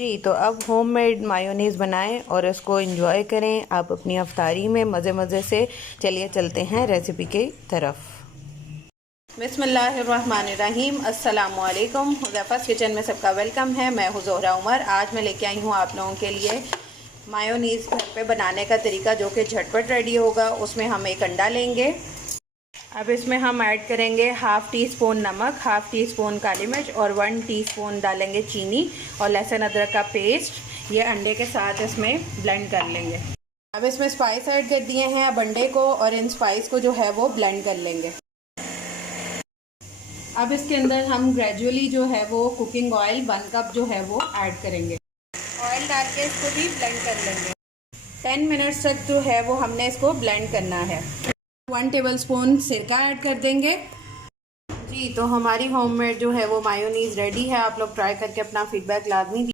जी, तो अब homemade mayonnaise बनाएं और इसको एंजॉय करें आप अपनी अफ्तारी में मज़े मज़े से। चलिए चलते हैं रेसिपी की तरफ। बिस्मिल्लाहिर्रहमानिर्रहीम, अस्सलामुअलैकुम। हुज़ैफ़ा's किचन में सबका वेलकम है। मैं हूँ ज़ोहरा उमर। आज मैं लेके आई हूँ आप लोगों के लिए मायोनीज़ घर पे बनाने का तरीका, जो कि झटपट रेडी होगा। उसमें हम एक अंडा लेंगे। अब इसमें हम ऐड करेंगे हाफ़ टी स्पून नमक, हाफ़ टी स्पून काली मिर्च और 1 टीस्पून डालेंगे चीनी और लहसुन अदरक का पेस्ट। ये अंडे के साथ इसमें ब्लेंड कर लेंगे। अब इसमें स्पाइस ऐड कर दिए हैं। अब अंडे को और इन स्पाइस को जो है वो ब्लेंड कर लेंगे। अब इसके अंदर हम ग्रेजुअली जो है वो कुकिंग ऑयल 1 कप जो है वो ऐड करेंगे। ऑयल डाल के इसको भी ब्लेंड कर लेंगे। 10 मिनट्स तक जो है वो हमने इसको ब्लेंड करना है। 1 टेबलस्पून सिरका ऐड कर देंगे। जी, तो हमारी होममेड जो है वो मायोनीज़ रेडी है। आप लोग ट्राई करके अपना फीडबैक लाजमी